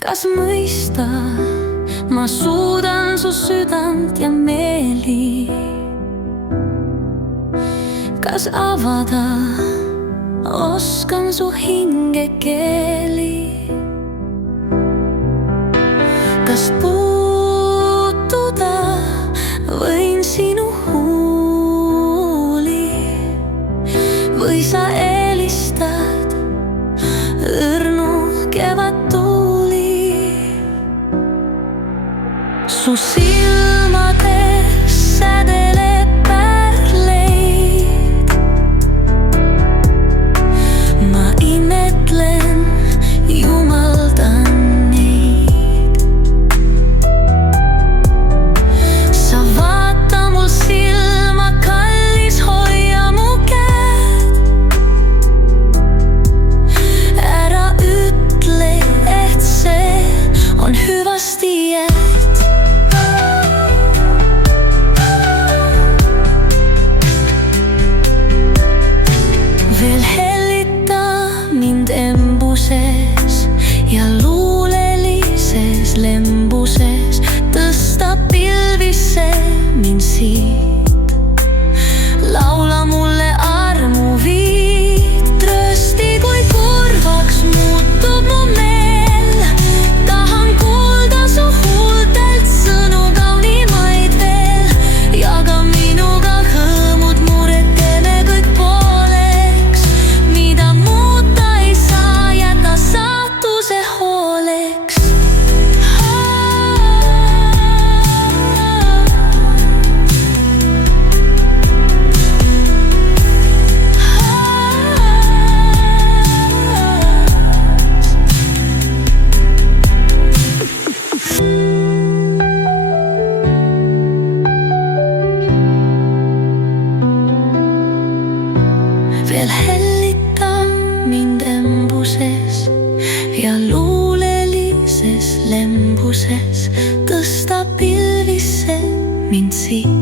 kas mõista, ma suudan su südant ja meeli? Kas avada oskan su hingekeeli? Kas puutuda võin sinu huuli või sa eelistad õrnu kevadtuuli? Su silmades sädeleb pärleid, ma imetlen, jumaldan neid. Sa vaata mul silma, kallis, hoia mu käed. Ära ütle, et see on hüvasti jääd. Veel hellita mind embuses ja luulelises lembuses tõsta pilvisse mind siit. Laula mulle armuviit, trösti, kui kurvaks muutub mu meel. Tahan kuulda su huultelt sõnu kaunimaid veel. Jaga minuga hõõmud, mured, teeme kõik pooleks. Mida muuta ei saa, jäta saatuse hooleks. Veel hellita mind embuses ja luulelises lembuses tõsta pilvisse mind siit.